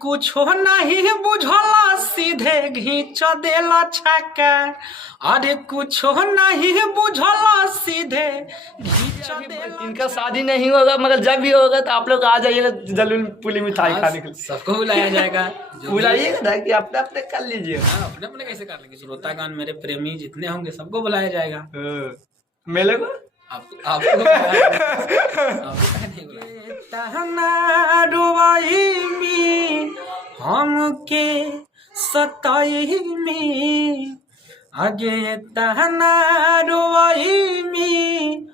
कुछो नहीं बुझला सीधे घींच देला छक्का। अरे कुछो नहीं बुझला सीधे घींच देला। इनका शादी नहीं होगा मगर जब भी होगा तो आप लोग आ जाइएगा जलून पुली मिठाई खाने के लिए। सबको बुलाया जाएगा। बुलाइएगा कि अपने अपने कर लीजिए। अपने अपने कैसे कर लेंगे? श्रोतागण मेरे प्रेमी जितने होंगे सबको बुलाया जाएगा। मेले को आपको नहीं बुलाया। रुवाई में हमके सताई में आगे तहना रुवाई में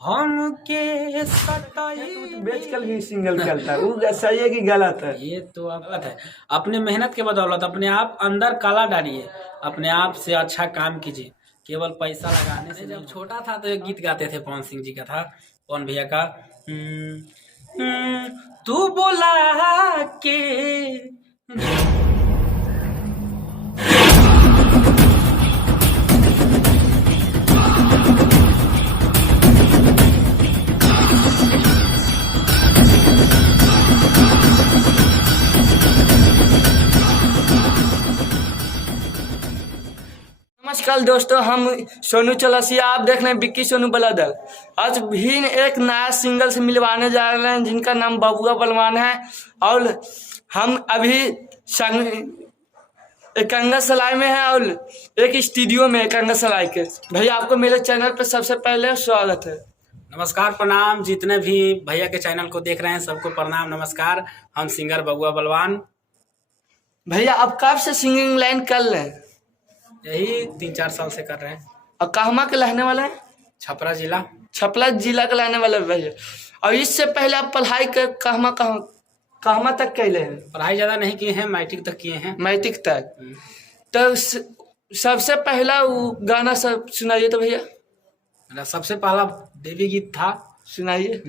हमके सताई। बेच कर भी सिंगल चलता है वो सही है कि गलत है? ये तो गलत है। अपने मेहनत के बदौलत अपने आप अंदर कला डालिए, अपने आप से अच्छा काम कीजिए, केवल पैसा लगाने से। जब छोटा था तो एक गीत गाते थे, पवन सिंह जी का था, पवन भैया का। तू बोला के नमस्कार दोस्तों, हम सोनू चौरसिया, आप देख रहे हैं विक्की सोनू ब्रदर। आज भी एक नया सिंगल से मिलवाने जा रहे हैं जिनका नाम बबुआ बलवान है। और हम अभी कंगा सलाई में है और एक स्टूडियो में कंगा सलाई के। भैया आपको मेरे चैनल पर सबसे पहले स्वागत है। नमस्कार, प्रणाम। जितने भी भैया के चैनल को देख रहे हैं सबको प्रणाम, नमस्कार। हम सिंगर बबुआ बलवान। भैया आप कब से सिंगिंग लाइन कर रहे हैं? यही 3-4 साल से कर रहे हैं। और कहमा के रहने वाले हैं? छपरा जिला। छपरा जिला के रहने वाले भैया। और इससे पहले आप पढ़ाई के कहमा तक कैले हैं? पढ़ाई ज़्यादा नहीं किए हैं, मैट्रिक तक किए हैं। मैट्रिक तक। तो सबसे पहला वो गाना सब सुनाइए तो भैया। मेरा सबसे पहला देवी गीत था, सुनाइए।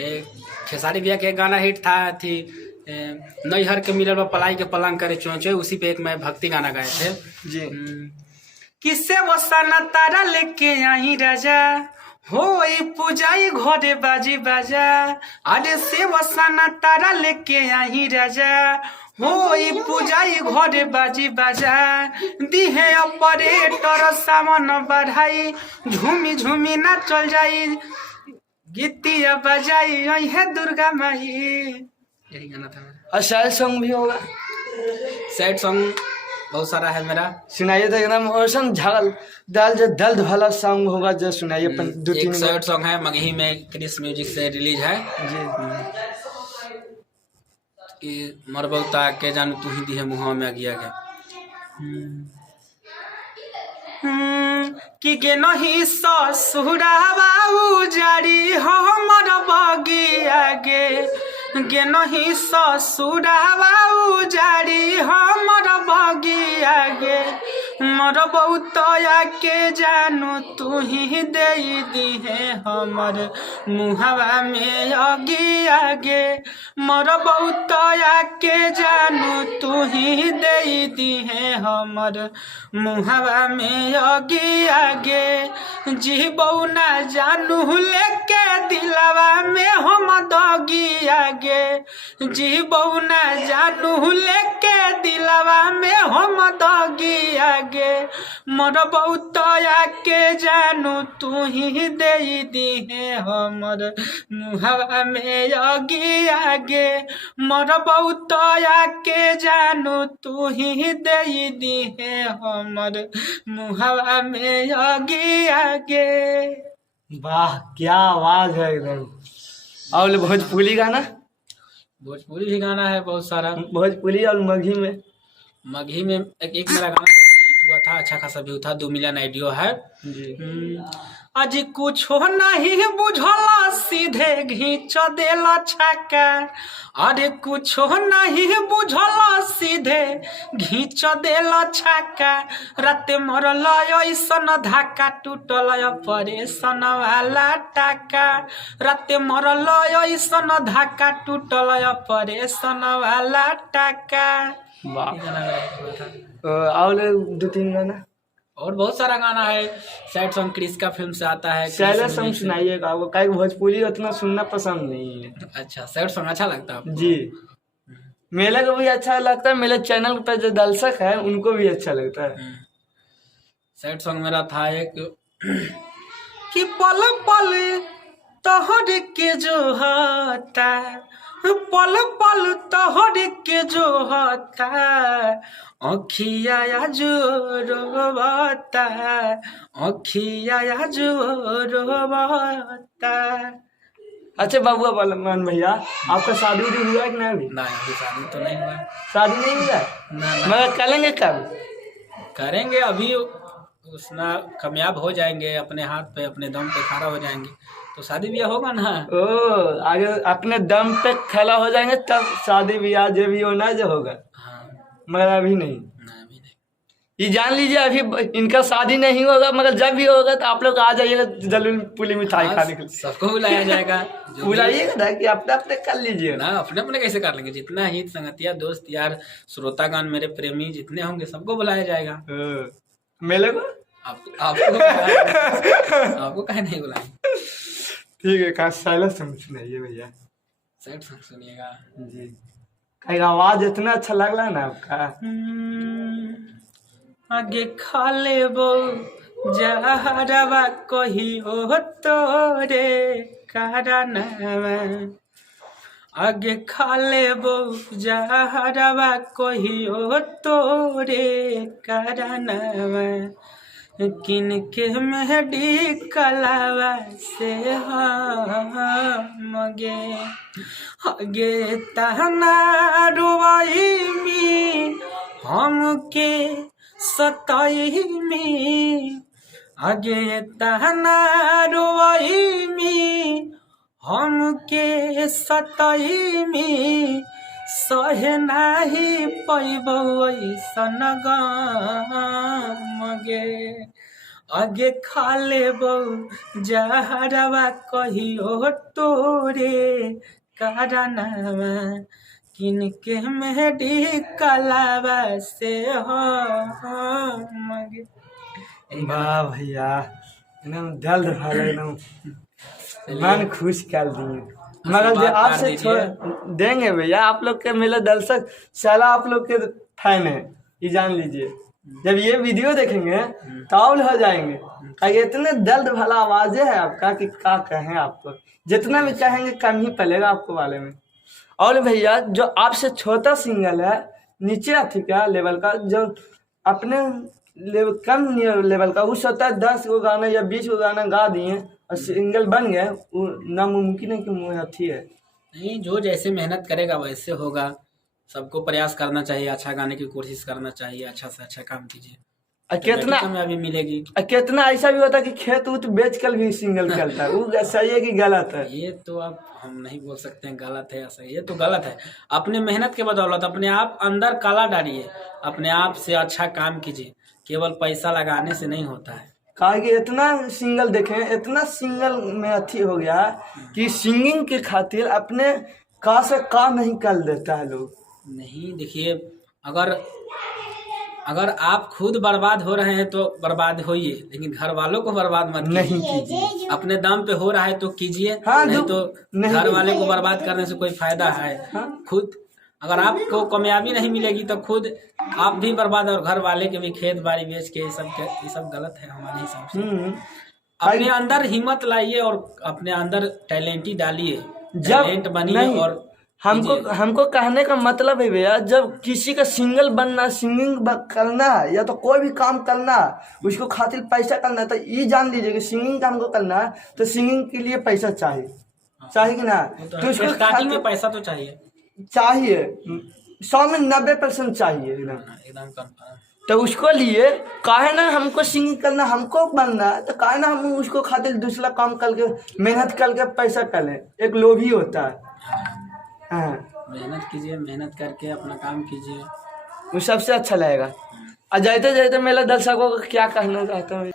एक खेसारी भैया के गाना हिट था थी, नैहर के मिलल बा पलाई के पलंग करे चोंचे। उसी पे एक मैं भक्ति गाना गाए थे जी। किसे वसाना तारा लेके आई राजा, हो पूजाई घरे बाजी बाजा। अरे से वसाना तारा लेके आई राजा, हो पूजाई घरे बाजी बाजा। दिहे ऑपरेटर सामान बढ़ाई, झूमी झूमी ना चल जाई, गीतिया बजाई है दुर्गा माई। यही गाना था। और सैड सॉन्ग भी होगा? सैड सॉन्ग बहुत सारा है मेरा। सुनाइए तो एकदम औसन झाल दाल जो दर्द वाला सॉन्ग होगा जो सुनाइए। 2-3 सैड सॉन्ग है, मगही में क्रिस म्यूजिक से रिलीज है जी। कि मरबौता के जानू तू ही दी है मुँह में गिया गया। कि गे नहीं ससुरावा उजारी हमर बगिया गे, गे नहीं ससुरावा उजारी हमर बगिया गे। मर बहुतया के जानू तू ही दे दी है हमर मुहवा में अगिया गे। मर बहुतया के जानू तू ही दे दी है हमर मुहवा में अगिया गे। जी बऊ ना जानू लेके दिलवा में हम दगिया गे। जी बऊ ना जानू लेके दिलवा में हम दगिया गे। मर बहुतया के जानू तू ही दे दी है हमर मुहवा में अगिया गे। मर बहुतया के जानू तू ही दे दी है हमर मुहवा में अगिया गे। वाह क्या आवाज है एकदम। और भोजपुरी गाना? भोजपुरी भी गाना है बहुत सारा। भोजपुरी और मगही में? मगही में एक मेरा गाना हिट हुआ था, अच्छा खासा व्यू था, 2 मिलियन आइडियो है जी। आज कुछो नहीं बुझला सीधे घींच देला छक्का। अरे कुछो नहीं बुझला सीधे घींच देला छक्का। रात मरल ऐसन धक्का, टूटल ऑपरेशन वाला टाका। रात मरल ऐसन धक्का, टूटल ऑपरेशन वाला टाका। और 2-3 गाना और बहुत सारा गाना है। सैड सॉन्ग क्रिस का फिल्म से आता है। सैड सॉन्ग सुनाइएगा, वो काहे भोजपुरी उतना सुनना पसंद नहीं है। अच्छा, सैड सॉन्ग अच्छा लगता है आपको? जी। मेले को भी अच्छा लगता है, मेरे चैनल पे जो दर्शक है उनको भी अच्छा लगता है। सैड सॉन्ग मेरा था एक कि पल पल तोहर के जो होता, पल पल तोहर के जो होता, अखिया जो रोता, अखिया जो रोता। अच्छा बाबू बलवान भैया, आपका शादी उदी हुआ है कि नहीं अभी? नहीं अभी शादी तो नहीं हुआ। शादी नहीं हुआ है? ना मगर करेंगे कब? करेंगे अभी, उसना कामयाब हो जाएंगे, अपने हाथ पे अपने दम पे खड़ा हो जाएंगे तो शादी ब्याह होगा ना। ओ आगे अपने दम पे खड़ा हो जाएंगे तब शादी ब्याह जो भी होना जो होगा। हाँ मगर अभी नहीं। ना अभी नहीं। ये जान लीजिए अभी इनका शादी नहीं होगा, मगर जब भी होगा तो आप लोग आ जाइएगा जलेबी पुली मिठाई हाँ, खाने के लिए। सबको बुलाया जाएगा। जो भी- बुलाइएगा ना कि अपने अपने कर लीजिएगा। ना अपने अपने कैसे कर लेंगे, जितना हित संगतिया दोस्त यार श्रोतागण मेरे प्रेमी जितने होंगे सबको बुलाया जाएगा। मेले को आपको कहे नहीं बुलाएंगे। ठीक है, कहा साइलेंस सुनाइए भैया। सैड सॉन्ग सुनिएगा जी, कहीं आवाज इतना अच्छा लग रहा है ना आपका। आगे खा लेबो जहरवा कहियो तोरे करनवा, आगे खा लेबो जहरवा कहियो तोरे करनवा, किनके मेडिकलवा से हम गे तहना रुआई में हमके सताई में, आगे तहना रुआई में हमके सताई में, सहे नाही पैबो ऐसन गम गे, आगे खा लेबो जहरवा कहियो तोरे करनवा, किनके मेडिकलवा से हम गे। वाह भैया, एकदम दिल भर एकदम मन खुश कर दिए। मगर जो आपसे छोड़ देंगे भैया, आप लोग के मेरे दर्शक साला आप लोग के फैन है, ये जान लीजिए। जब ये वीडियो देखेंगे काउल हो जाएंगे। इतने दर्द भला आवाज है आपका कि क्या कहें आपको, जितना भी कहेंगे कम ही पड़ेगा आपको वाले में। और भैया जो आपसे छोटा सिंगल है नीचे अथी का लेवल का, जो अपने कम लेवल का उस होता है 10 गो गाना या 20 गो गाना गा दिए और सिंगल बन गए, वो नामुमकिन है कि मुँह अथी है। नहीं, जो जैसे मेहनत करेगा वैसे होगा। सबको प्रयास करना चाहिए, अच्छा गाने की कोशिश करना चाहिए, अच्छा से अच्छा काम कीजिए, कितना कामयाबी मिलेगी। कितना ऐसा भी होता है कि खेत उत बेच कर भी सिंगल चलता है, वो सही है कि गलत है? ये तो अब हम नहीं बोल सकते हैं गलत है या सही, ये तो गलत है। अपने मेहनत के बदौलत अपने आप अंदर कला डालिए, अपने आप से अच्छा काम कीजिए, केवल पैसा लगाने से नहीं होता है। कहा कि इतना सिंगल देखें, इतना सिंगल में अथी हो गया कि सिंगिंग के खातिर अपने का से का नहीं कर देता है लोग। नहीं देखिए, अगर आप खुद बर्बाद हो रहे हैं तो बर्बाद होइए, लेकिन घर वालों को बर्बाद मत नहीं कीजिए। अपने दम पे हो रहा है तो कीजिए। हाँ, नहीं तो नहीं घर वाले को बर्बाद करने से कोई फायदा है? हाँ? खुद अगर आपको कामयाबी नहीं मिलेगी तो खुद आप भी बर्बाद और घर वाले के भी खेत बाड़ी बेच के, ये सब गलत है हमारे हिसाब से। अपने अंदर हिम्मत लाइए और अपने अंदर टैलेंट ही डालिए, टैलेंट बनिए। और हमको कहने का मतलब है भैया, जब किसी का सिंगल बनना, सिंगिंग करना है या तो कोई भी काम करना है उसको खातिर पैसा करना है, तो ये जान लीजिए कि सिंगिंग का हमको करना है तो सिंगिंग के लिए पैसा चाहिए, चाहिए कि ना? तो स्टार्टिंग में पैसा तो चाहिए, 100 में 90% चाहिए एकदम कंफर्म। तो उसको लिए काहे ना हमको सिंगिंग करना, हमको बनना है, तो काहे ना हम उसको खातिर दूसरा काम करके मेहनत करके पैसा कर लें। एक लोभी होता है। हाँ, मेहनत कीजिए, मेहनत करके अपना काम कीजिए, वो सबसे अच्छा लगेगा। और जाते जाते मेरे दर्शकों को क्या कहना चाहता हूँ,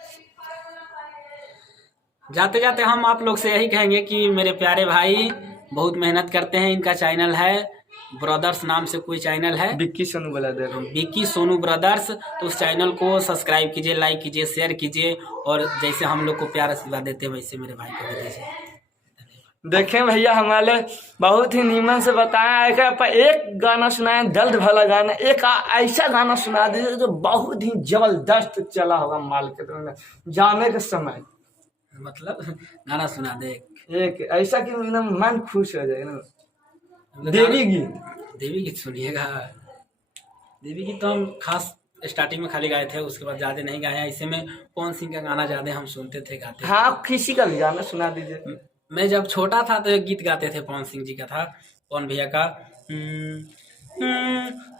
जाते जाते हम आप लोग से यही कहेंगे कि मेरे प्यारे भाई बहुत मेहनत करते हैं। इनका चैनल है ब्रदर्स नाम से कोई चैनल है, बिक्की सोनू ब्रदर्स, बिक्की सोनू ब्रदर्स। तो उस चैनल को सब्सक्राइब कीजिए, लाइक कीजिए, शेयर कीजिए, और जैसे हम लोग को प्यार आशीर्वाद देते हैं वैसे मेरे भाई को भी दीजिए। देखें भैया हमारे बहुत ही नीमन से बताया है कि पर एक गाना सुनाए दर्द भला गाना, एक ऐसा गाना सुना दीजिए जो बहुत ही जबरदस्त चला होगा मार्केट में जाने के समय। मतलब गाना सुना दे एक ऐसा कि एकदम मन खुश हो जाए ना। मतलब देवी गीत। देवी गीत सुनिएगा। देवी गीत तो हम खास स्टार्टिंग में खाली गाए थे, उसके बाद ज्यादा नहीं गाए हैं। ऐसे में पवन सिंह का गाना ज्यादा हम सुनते थे, गाते थे। हाँ किसी का भी गाना सुना दीजिए। मैं जब छोटा था तो एक गीत गाते थे, पवन सिंह जी का था, पवन भैया का।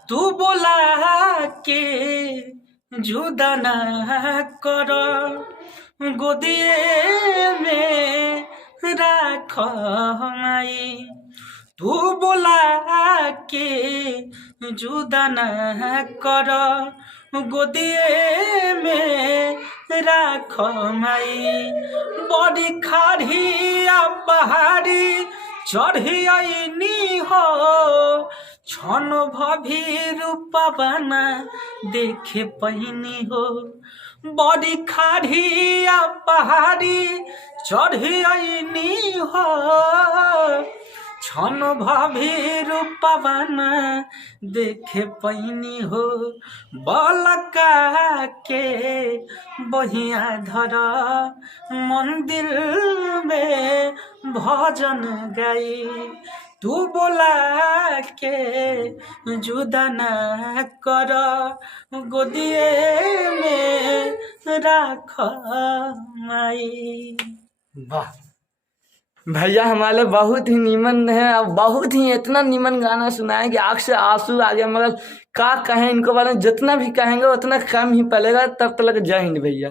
तू बोला के जुदा ना करो, गोदिए में राख माई। तू बोला के जुदा ना करो, गोदिए में राख माई। बड़ी खाड़िया पहाड़ी चढ़ी आईनी हो, छन भभी रूपबना देखे पहिनी हो। बड़ी खाड़िया पहाड़ी चढ़ी आईनी हो, छन भभी रूपबना देखे पैनी हो। बलका के बहिया धर, मंदिर में भजन गाई। तू बोला के जुदा ना कर, गोदिए में राख माई। वाह भैया हमारे बहुत ही नीमन है, और बहुत ही इतना नीमन गाना सुनाए कि आँख से आंसू आ गया। मगर क्या कहें इनको बारे में, जितना भी कहेंगे उतना कम ही पड़ेगा। तब तक जय हिंद भैया।